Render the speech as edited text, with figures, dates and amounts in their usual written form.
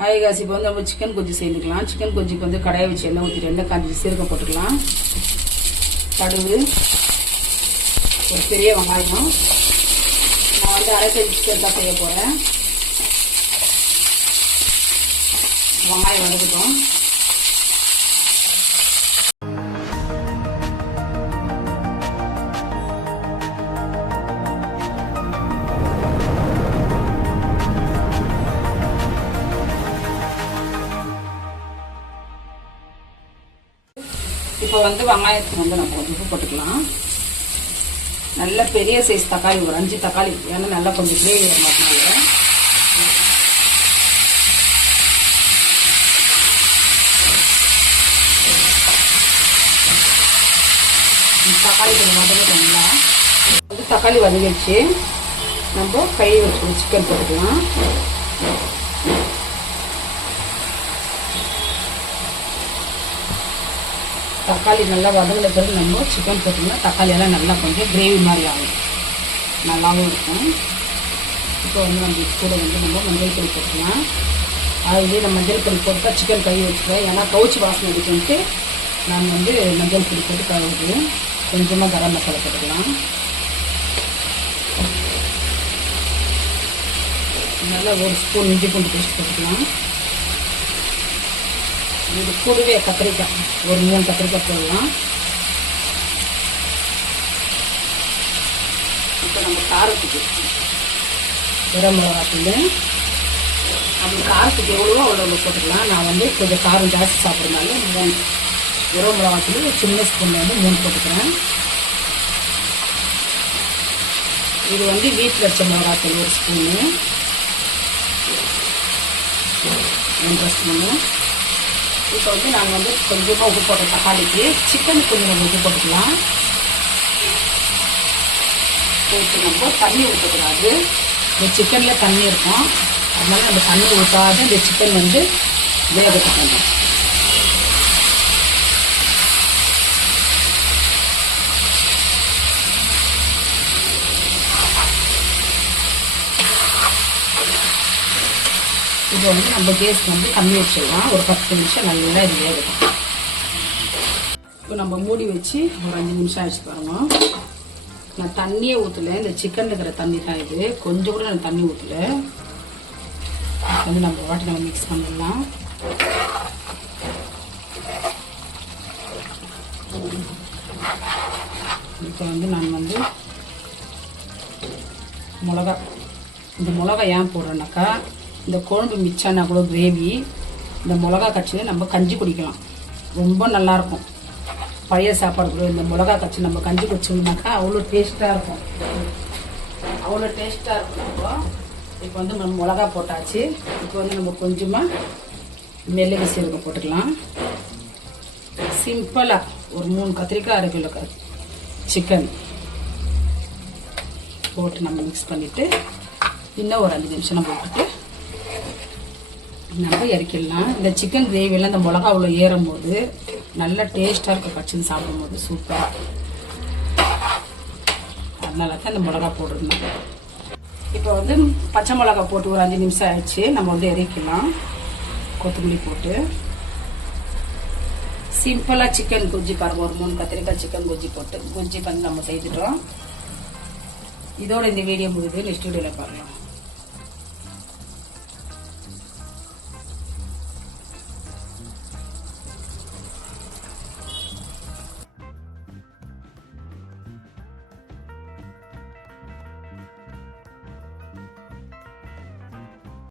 Hi Kashi, இப்போ வந்து நம்ம சிக்கன் கொஜ்ஜி செய்துக்கலாம். சிக்கன் கொஜ்ஜிக்கு வந்து கடாயை வச்சு எண்ணெய் ஊற்றிட்டு எண்ணெய் காஞ்சி சீரகம் போட்டுக்கலாம். கடுகு, ஒரு பெரிய வெங்காயம். நான் வந்து அரை கேஜி சிக்கன் தான் செய்ய போகிறேன். வெங்காயம் வதக்கிட்டோம். இப்போ வந்து வெங்காயத்துக்கு வந்து நம்ம உப்பு போட்டுக்கலாம். நல்ல பெரிய சைஸ் தக்காளி, ஒரு 5 தக்காளி, ஏன்னா நல்லா கொஞ்சம் கிரேவி வர மாட்டேனால. தக்காளி கொஞ்சம் வதங்கிட்டோம்னா வந்து தக்காளி வதங்கிடுச்சு. நம்ம கை வச்சு சிக்கன் போட்டுக்கலாம். தக்காளி நல்லா வதங்கின பிறகு நம்ம சிக்கன் போட்டோம்னா தக்காளியெல்லாம் நல்லா கொஞ்சம் கிரேவி மாதிரி ஆகும், நல்லாவும் இருக்கும். இப்போ வந்து நம்ம கூட வந்து நம்ம மஞ்சள் பொடி போட்டுக்கலாம். அதுலேயே நம்ம மஞ்சள் பொடி போட்டால் சிக்கன் கை வச்சுக்கிறேன், ஏன்னா கவுச்சி வாசனை எடுத்துட்டு நான் வந்து மஞ்சள் பொடி போட்டு கழுவுது. கொஞ்சமாக கரம் மசாலா போட்டுக்கலாம். நல்லா ஒரு ஸ்பூன் இஞ்சி பூண்டு பேஸ்ட் போட்டுக்கலாம். இது கூடவே கத்திரிக்காய், ஒரு 3 கத்திரிக்காய் போடலாம். இப்போ நம்ம காரத்துக்கு கரம் மிளகாத்தூள், நம்ம காரத்துக்கு எவ்வளவோ அவ்வளோ போட்டுக்கலாம். நான் வந்து கொஞ்சம் காரம் ஜாஸ்தி சாப்பிட்றதுனால 3 கரம் மிளகாத்தூள் சின்ன ஸ்பூன் வந்து 3 போட்டுக்கிறேன். இது வந்து வீட்டில் வச்ச மிளகாத்தூள் 1 ஸ்பூனு, 1 ஸ்பூனு. இப்போ வந்து நாங்கள் வந்து கொஞ்சமாக உப்பு போட்ட தக்காளிக்கு சிக்கனுக்கு கொஞ்சம் நம்ம உப்பு போட்டுக்கலாம். போட்டு நம்ம தண்ணி ஊற்றக்கூடாது, இந்த சிக்கனில் தண்ணி இருக்கும், அதனால நம்ம தண்ணி ஊற்றாத இந்த சிக்கன் வந்து வேகத்துக்கணும். இப்போ வந்து நம்ம கேஸ் வந்து கம்மி வச்சிடலாம். ஒரு 10 நிமிஷம் நல்லா இது வேகட்டும். இப்போ நம்ம மூடி வச்சு ஒரு 5 நிமிஷம் ஆயிடுச்சு பாருங்க. நான் தண்ணியே ஊற்றலை, இந்த சிக்கன் இருக்கிற தண்ணி தான் இது, கொஞ்சம் கூட நான் தண்ணி ஊற்றலை. வந்து நம்ம வாட்டி நம்ம மிக்ஸ் பண்ணிடலாம். இப்போ வந்து நான் வந்து மிளகா, இந்த மிளகா ஏன் போடுறேன்னாக்கா, இந்த குழம்பு மிச்சானா கூட கிரேவி, இந்த மிளகா கட்சி நம்ம கஞ்சி குடிக்கலாம், ரொம்ப நல்லாயிருக்கும். பழைய சாப்பாடு கூட இந்த மிளகா கட்சி நம்ம கஞ்சி குடிச்சோம்னாக்கா அவ்வளோ டேஸ்ட்டாக இருக்கும், அவ்வளோ டேஸ்ட்டாக இருக்கும். இப்போ வந்து நம்ம மிளகா போட்டாச்சு. இப்போ வந்து நம்ம கொஞ்சமாக மிளகு சீரகம் போட்டுக்கலாம். சிம்பிளாக ஒரு 3 கத்திரிக்காய், 1 கிலோ சிக்கன் போட்டு நம்ம மிக்ஸ் பண்ணிவிட்டு இன்னும் ஒரு 5 நிமிஷம் நம்ம விட்டுட்டு நம்ம இறக்கிடலாம். இந்த சிக்கன் கிரேவியெல்லாம் இந்த மிளகா அவ்வளோ ஏறும் போது நல்ல டேஸ்ட்டாக இருக்கும், கச்சின்னு சாப்பிடும்போது சூப்பராக. அதனால தான் இந்த மிளகா போடுறதுனால. இப்போ வந்து பச்சை மிளகா போட்டு ஒரு 5 நிமிஷம் ஆயிடுச்சு. நம்ம வந்து இறக்கிடலாம். கொத்தமல்லி போட்டு சிம்பிளாக சிக்கன் குஜ்ஜி பாருங்கள், ஒரு 3 கத்திரிக்காய் சிக்கன் குஜ்ஜி போட்டு குஜ்ஜி பண்ணி நம்ம செய்துட்டோம். இதோட இந்த வீடியோ முடியுது. நெக்ஸ்ட் வீடியோவில் பாருங்கள்.